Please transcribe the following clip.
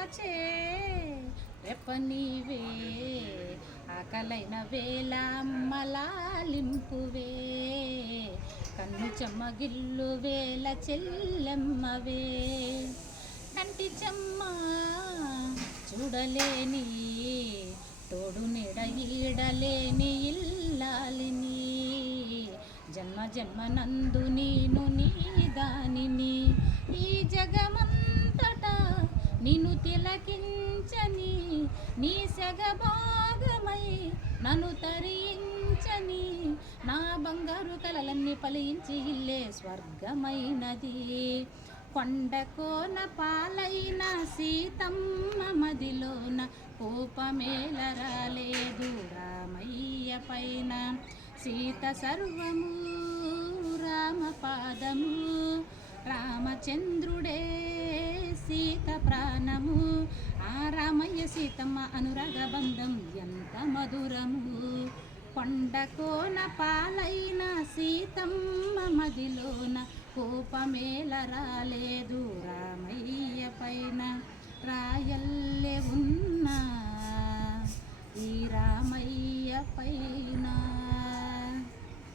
కాచే రెప్పనీవే ఆకలైన వేళ అమ్మలాలింపువే కన్ను చెమ్మగిల్లు వేల చెల్లెమ్మవే కంటి చెమ్మ చూడలేని తోడు నీడ ఈడలేని ఇల్లాలిని జన్మ జన్మనందు నేను నీ దానిని ఈ జగమంతటా నిన్ను తిలకించని నీ సెగభాగమై నన్ను తరించని నా బంగారు కలలన్నీ పలించి ఇల్లే స్వర్గమైనది కొండకోన పాలైన సీతమ్మ మదిలోన కోపమేల రాలేదు రామయ్య పైన సీత సర్వము రామపాదము రామచంద్రుడే సీత ప్రాణము ఆ రామయ్య సీతమ్మ అనురాగ బంధం ఎంత మధురము కొండకోన పాలైన సీతమ్మ మదిలోన కోపమేల రాలేదు రామయ్య పైన రాయల్లే